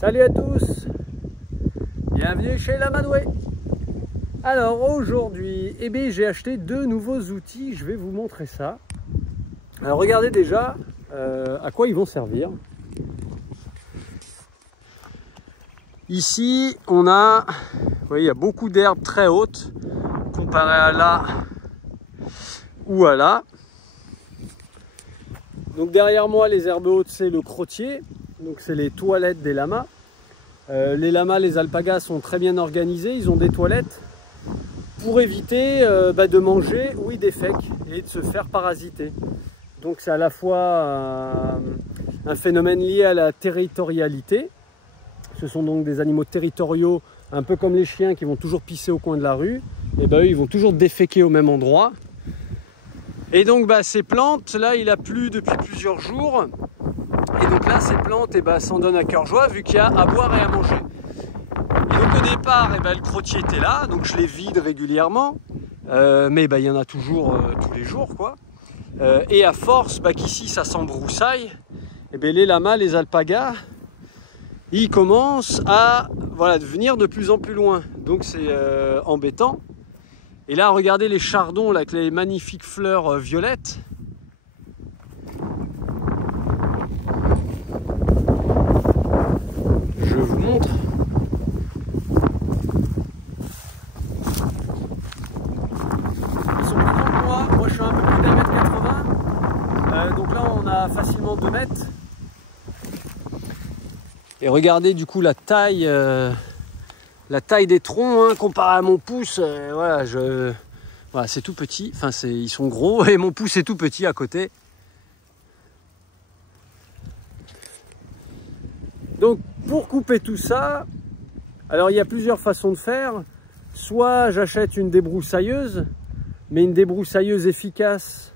Salut à tous, bienvenue chez Lamadoué. Alors aujourd'hui, j'ai acheté deux nouveaux outils, je vais vous montrer ça. Alors regardez déjà à quoi ils vont servir. Ici on a, vous voyez, il y a beaucoup d'herbes très hautes comparé à là ou à là. Donc derrière moi les herbes hautes c'est le crottier, donc c'est les toilettes des lamas. Les lamas, les alpagas sont très bien organisés, ils ont des toilettes pour éviter de manger, oui, des féques et de se faire parasiter. Donc c'est à la fois un phénomène lié à la territorialité. Ce sont donc des animaux territoriaux, un peu comme les chiens qui vont toujours pisser au coin de la rue. Et eux, ils vont toujours déféquer au même endroit. Et donc ces plantes, là il a plu depuis plusieurs jours. Et donc là ces plantes s'en donnent à cœur joie vu qu'il y a à boire et à manger. Et donc au départ le crottier était là, donc je les vide régulièrement. Mais il y en a toujours tous les jours quoi. Et à force qu'ici ça s'embroussaille, les lamas, les alpagas, ils commencent à devenir de plus en plus loin. Donc c'est embêtant. Et là regardez les chardons là, avec les magnifiques fleurs violettes. Je vous montre. Ils sont plus grands que moi. Moi je suis un peu plus d'1m80. Donc là on a facilement 2 mètres. Et regardez du coup la taille des troncs comparé à mon pouce. C'est tout petit. Enfin ils sont gros et mon pouce est tout petit à côté. Donc pour couper tout ça, alors il y a plusieurs façons de faire. Soit j'achète une débroussailleuse, mais une débroussailleuse efficace.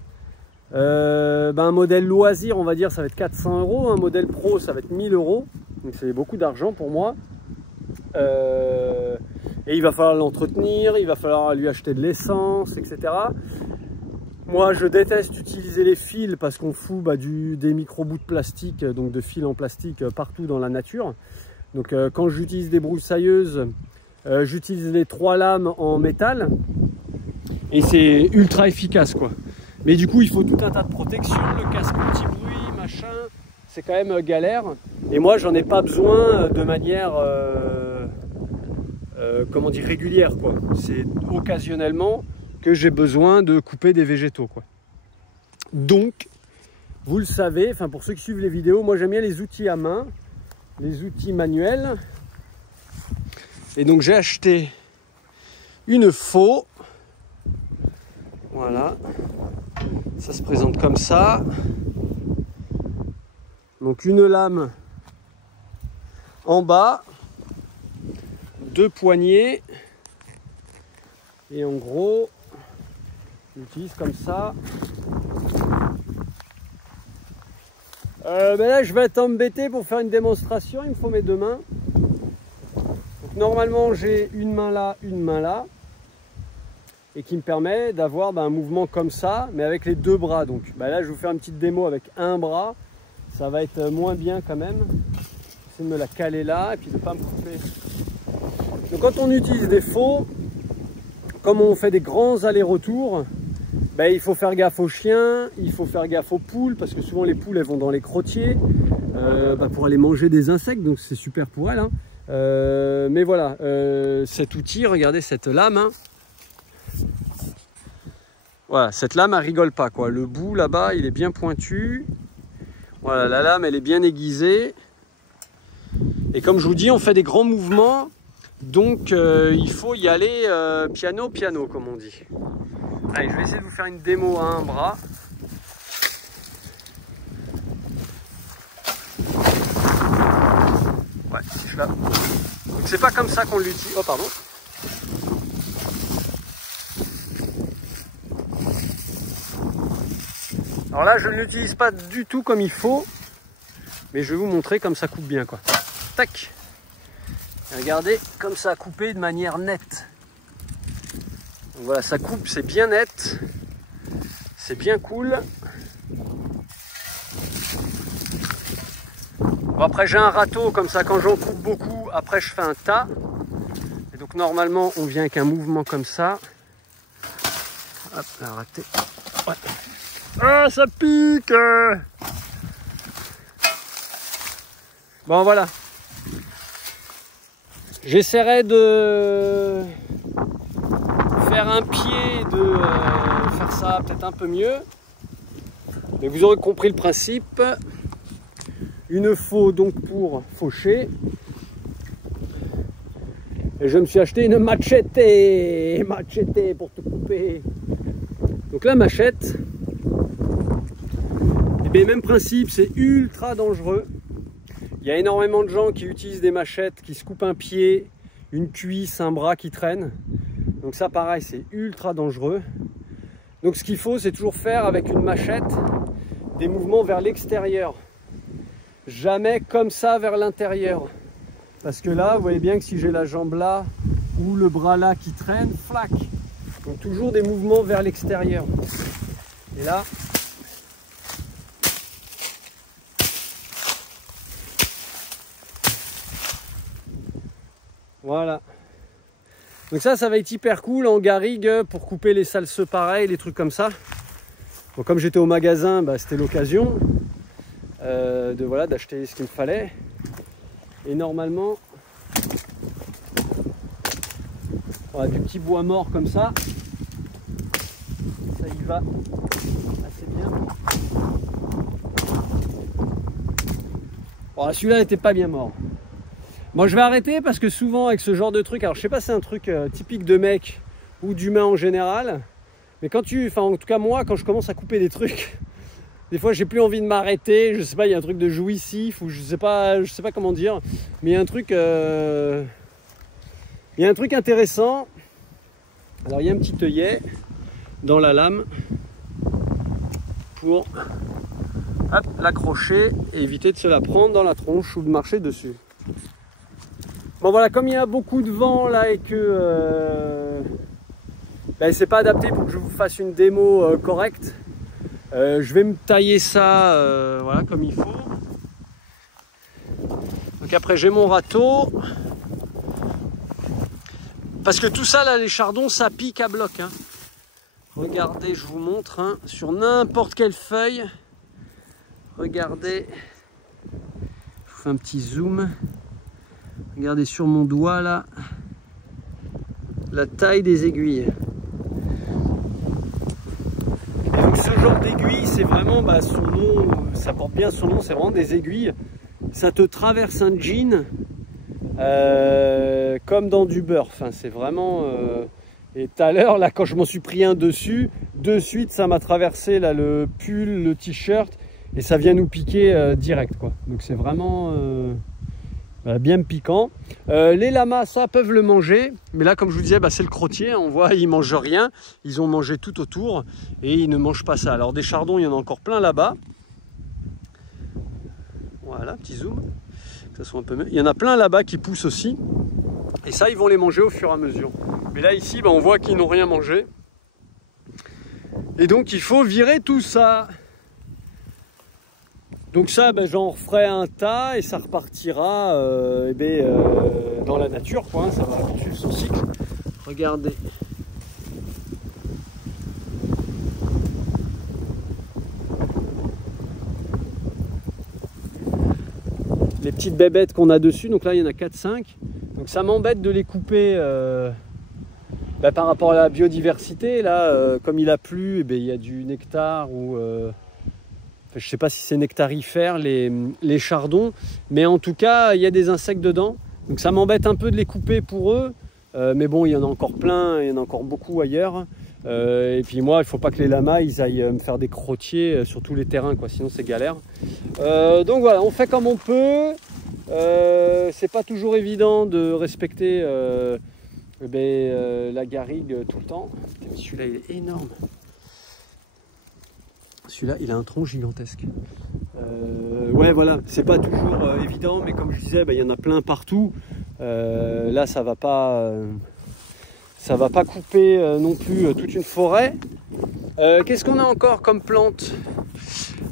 Un modèle loisir, on va dire, ça va être 400 €. Un modèle pro, ça va être 1000 €. Donc c'est beaucoup d'argent pour moi. Et il va falloir l'entretenir, il va falloir lui acheter de l'essence, etc. Moi je déteste utiliser les fils parce qu'on fout des micro-bouts de plastique, donc de fils en plastique partout dans la nature. Donc quand j'utilise des broussailleuses, j'utilise les 3 lames en métal et c'est ultra efficace quoi. Mais du coup il faut tout un tas de protections, le casque anti-bruit, machin, c'est quand même galère. Et moi j'en ai pas besoin de manière régulière quoi. C'est occasionnellement que j'ai besoin de couper des végétaux quoi. Donc vous le savez, pour ceux qui suivent les vidéos, moi j'aime bien les outils à main, les outils manuels. Et donc j'ai acheté une faux. Voilà, ça se présente comme ça. Donc une lame en bas, 2 poignées, et en gros on utilise comme ça. Là je vais être embêté pour faire une démonstration, il me faut mes 2 mains. Donc, normalement j'ai une main là, et qui me permet d'avoir un mouvement comme ça, mais avec les 2 bras. Donc là je vais vous faire une petite démo avec un bras, ça va être moins bien quand même. J'essaie de me la caler là et puis de ne pas me couper. Donc quand on utilise des faux, comme on fait des grands allers-retours, il faut faire gaffe aux chiens, il faut faire gaffe aux poules, parce que souvent les poules elles vont dans les crottiers pour aller manger des insectes, donc c'est super pour elles. Mais voilà, cet outil, regardez cette lame. Voilà, cette lame elle rigole pas quoi. Le bout là-bas il est bien pointu. Voilà, la lame elle est bien aiguisée. Et comme je vous dis, on fait des grands mouvements. Donc il faut y aller piano piano comme on dit. Allez, je vais essayer de vous faire une démo à un bras. Ouais, si je la... Donc c'est pas comme ça qu'on l'utilise. Oh pardon. Alors là je ne l'utilise pas du tout comme il faut. Mais je vais vous montrer comme ça coupe bien quoi. Tac. Regardez comme ça a coupé de manière nette. Donc voilà, ça coupe, c'est bien net, c'est bien cool. Bon, après j'ai un râteau, comme ça quand j'en coupe beaucoup, après je fais un tas. Et donc normalement on vient avec un mouvement comme ça. Hop, là, raté. Ouais. Ah, ça pique! Bon, voilà. J'essaierai de faire un pied, de faire ça peut-être un peu mieux. Mais vous aurez compris le principe. Une faux donc pour faucher. Et je me suis acheté une machette pour tout couper. Donc la machette, et bien même principe, c'est ultra dangereux. Il y a énormément de gens qui utilisent des machettes, qui se coupent un pied, une cuisse, un bras qui traîne. Donc ça pareil, c'est ultra dangereux. Donc ce qu'il faut, c'est toujours faire avec une machette des mouvements vers l'extérieur. Jamais comme ça vers l'intérieur. Parce que là, vous voyez bien que si j'ai la jambe là ou le bras là qui traîne, flac. Donc toujours des mouvements vers l'extérieur. Et là, voilà. Donc ça va être hyper cool en garrigue pour couper les salseux pareils, les trucs comme ça. Bon, comme j'étais au magasin, bah, c'était l'occasion d'acheter ce qu'il me fallait. Et normalement, voilà, du petit bois mort comme ça. Ça y va assez bien. Bon, celui-là n'était pas bien mort. Bon, je vais arrêter parce que souvent avec ce genre de truc, alors je sais pas si c'est un truc typique de mec ou d'humain en général, mais en tout cas moi, quand je commence à couper des trucs, des fois j'ai plus envie de m'arrêter, je sais pas, il y a un truc de jouissif ou je sais pas comment dire, mais il y a un truc intéressant. Alors il y a un petit œillet dans la lame pour l'accrocher et éviter de se la prendre dans la tronche ou de marcher dessus. Bon voilà, comme il y a beaucoup de vent là et que c'est pas adapté pour que je vous fasse une démo correcte, je vais me tailler ça voilà, comme il faut. Donc après j'ai mon râteau. Parce que tout ça là, les chardons, ça pique à bloc. Hein. Regardez, je vous montre, hein, sur n'importe quelle feuille. Regardez. Je vous fais un petit zoom. Regardez sur mon doigt là. La taille des aiguilles. Et donc ce genre d'aiguille, c'est vraiment son nom, ça porte bien son nom, c'est vraiment des aiguilles. Ça te traverse un jean. Comme dans du beurre, enfin, c'est vraiment et tout à l'heure là quand je m'en suis pris un dessus, de suite ça m'a traversé là le pull, le t-shirt et ça vient nous piquer direct quoi. Donc c'est vraiment bien piquant. Les lamas ça peuvent le manger, mais là comme je vous disais c'est le crottier, hein, on voit ils mangent rien, ils ont mangé tout autour et ils ne mangent pas ça. Alors des chardons il y en a encore plein là-bas. Voilà, petit zoom. Que ça soit un peu mieux. Il y en a plein là-bas qui poussent aussi. Et ça, ils vont les manger au fur et à mesure. Mais là, ici, on voit qu'ils n'ont rien mangé. Et donc, il faut virer tout ça. Donc ça, j'en referai un tas et ça repartira dans la nature, quoi. Ça va suivre son cycle. Regardez. Les petites bébêtes qu'on a dessus, donc là il y en a 4-5, donc ça m'embête de les couper par rapport à la biodiversité. Là comme il a plu, il y a du nectar ou je sais pas si c'est nectarifère les chardons, mais en tout cas il y a des insectes dedans, donc ça m'embête un peu de les couper pour eux, mais bon il y en a encore plein, il y en a encore beaucoup ailleurs. Et puis moi il faut pas que les lamas ils aillent me faire des crottiers sur tous les terrains quoi, sinon c'est galère. Donc voilà, on fait comme on peut. C'est pas toujours évident de respecter la garrigue tout le temps. Celui-là il est énorme. Celui-là il a un tronc gigantesque. Ouais voilà, c'est pas toujours évident, mais comme je disais, il y en a plein partout. Là ça va pas couper non plus toute une forêt. Qu'est-ce qu'on a encore comme plante?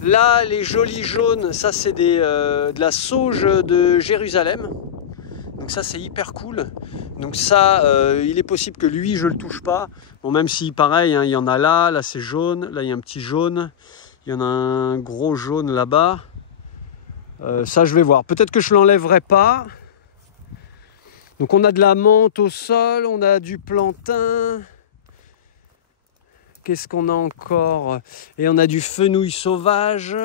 Là, les jolis jaunes, ça c'est de la sauge de Jérusalem. Donc ça c'est hyper cool. Donc ça, il est possible que lui, je le touche pas. Bon, même si pareil, hein, il y en a là c'est jaune, là il y a un petit jaune. Il y en a un gros jaune là-bas. Ça je vais voir. Peut-être que je l'enlèverai pas. Donc on a de la menthe au sol, on a du plantain. Qu'est-ce qu'on a encore? Et on a du fenouil sauvage.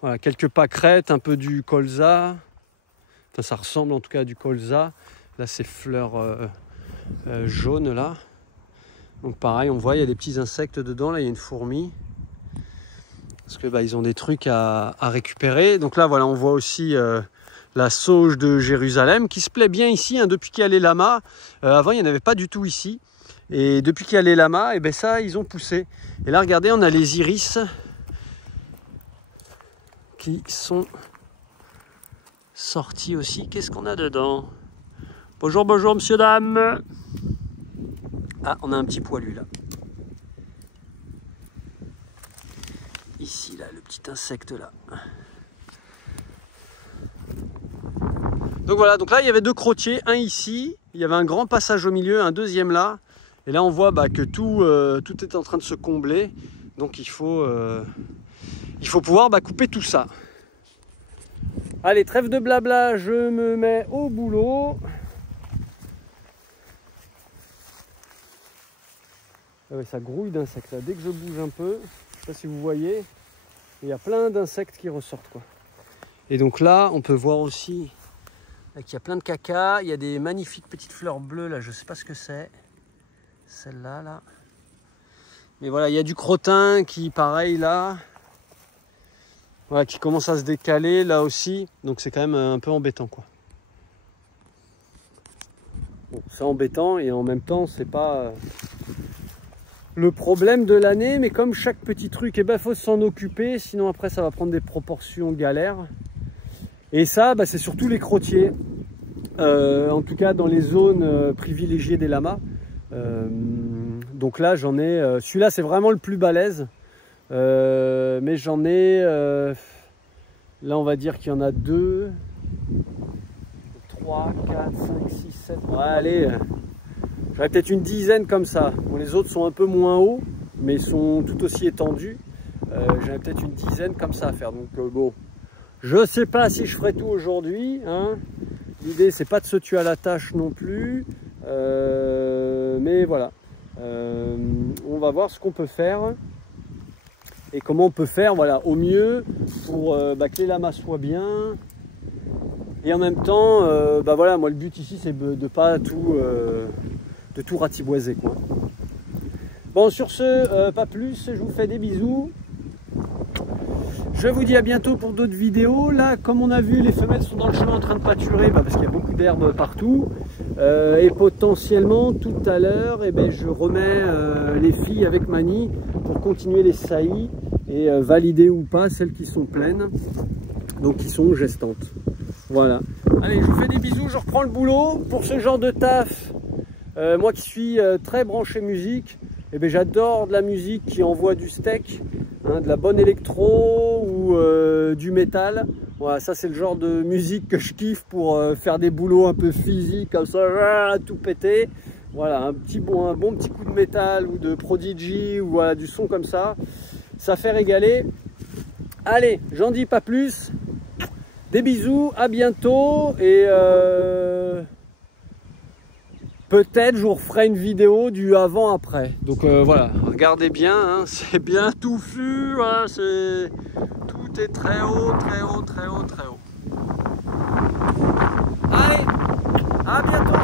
Voilà, quelques pâquerettes, un peu du colza. Enfin, ça ressemble en tout cas à du colza. Là, ces fleurs jaunes là. Donc pareil, on voit, il y a des petits insectes dedans. Là, il y a une fourmi. Parce que ils ont des trucs à récupérer. Donc là, voilà, on voit aussi la sauge de Jérusalem qui se plaît bien ici, hein, depuis qu'il y a les lamas. Avant, il n'y en avait pas du tout ici. Et depuis qu'il y a les lamas, et ça, ils ont poussé. Et là, regardez, on a les iris qui sont sortis aussi. Qu'est-ce qu'on a dedans? Bonjour, bonjour, monsieur, dame. Ah, on a un petit poilu là. Ici, là, le petit insecte là. Donc voilà, donc là il y avait deux crottiers, un ici, il y avait un grand passage au milieu, un deuxième là, et là on voit que tout est en train de se combler, donc il faut pouvoir couper tout ça. Allez, trêve de blabla, je me mets au boulot. Ah ouais, ça grouille d'insectes là, dès que je bouge un peu, je sais pas si vous voyez, il y a plein d'insectes qui ressortent quoi. Et donc là on peut voir aussi qu'il y a plein de caca, il y a des magnifiques petites fleurs bleues là, je sais pas ce que c'est, celle-là là. Mais voilà, il y a du crottin qui pareil là, voilà, qui commence à se décaler là aussi, donc c'est quand même un peu embêtant quoi. Bon, c'est embêtant et en même temps c'est pas le problème de l'année, mais comme chaque petit truc, faut s'en occuper, sinon après ça va prendre des proportions galères. Et ça, c'est surtout les crottiers, en tout cas dans les zones privilégiées des lamas. Donc là, j'en ai, celui-là c'est vraiment le plus balèze, mais j'en ai, là on va dire qu'il y en a 2, 3, 4, 5, 6, 7, ouais, allez, j'aurais peut-être une dizaine comme ça. Bon, les autres sont un peu moins hauts, mais ils sont tout aussi étendus. J'aurais peut-être une dizaine comme ça à faire, donc bon. Je sais pas si je ferai tout aujourd'hui, hein. L'idée c'est pas de se tuer à la tâche non plus, mais voilà, on va voir ce qu'on peut faire et comment on peut faire, voilà, au mieux pour que les lamas soient bien. Et en même temps, voilà, moi le but ici c'est de pas tout ratiboiser quoi. Bon, sur ce, pas plus, je vous fais des bisous. Je vous dis à bientôt pour d'autres vidéos. Là, comme on a vu, les femelles sont dans le champ en train de pâturer parce qu'il y a beaucoup d'herbe partout. Et potentiellement, tout à l'heure, je remets les filles avec Mani pour continuer les saillies et valider ou pas celles qui sont pleines, donc qui sont gestantes. Voilà. Allez, je vous fais des bisous, je reprends le boulot. Pour ce genre de taf, moi qui suis très branché musique, j'adore de la musique qui envoie du steak. De la bonne électro ou du métal. Voilà, ça c'est le genre de musique que je kiffe pour faire des boulots un peu physiques comme ça, tout péter. Voilà, un bon petit coup de métal ou de Prodigy ou voilà, du son comme ça, ça fait régaler. Allez, j'en dis pas plus. Des bisous, à bientôt et peut-être je vous referai une vidéo du avant-après. Donc voilà, regardez bien, hein, c'est bien touffu, hein, tout est très haut, très haut, très haut, très haut. Allez, à bientôt.